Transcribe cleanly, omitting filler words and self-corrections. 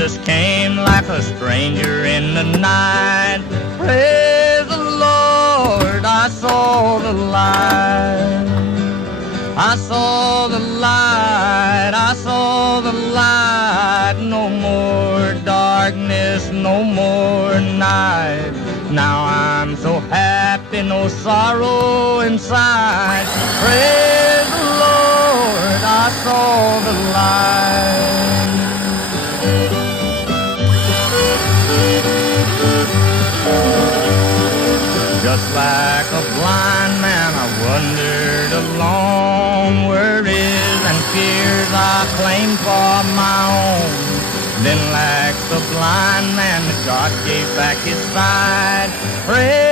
Just came like a stranger in the night. Praise the Lord, I saw the light. I saw the light, I saw the light. No more darkness, no more night. Now I'm so happy, no sorrow inside. Praise the Lord, I saw the light. Just like a blind man, I wandered along, worries and fears I claimed for my own. Then like the blind man, God gave back his sight. Praise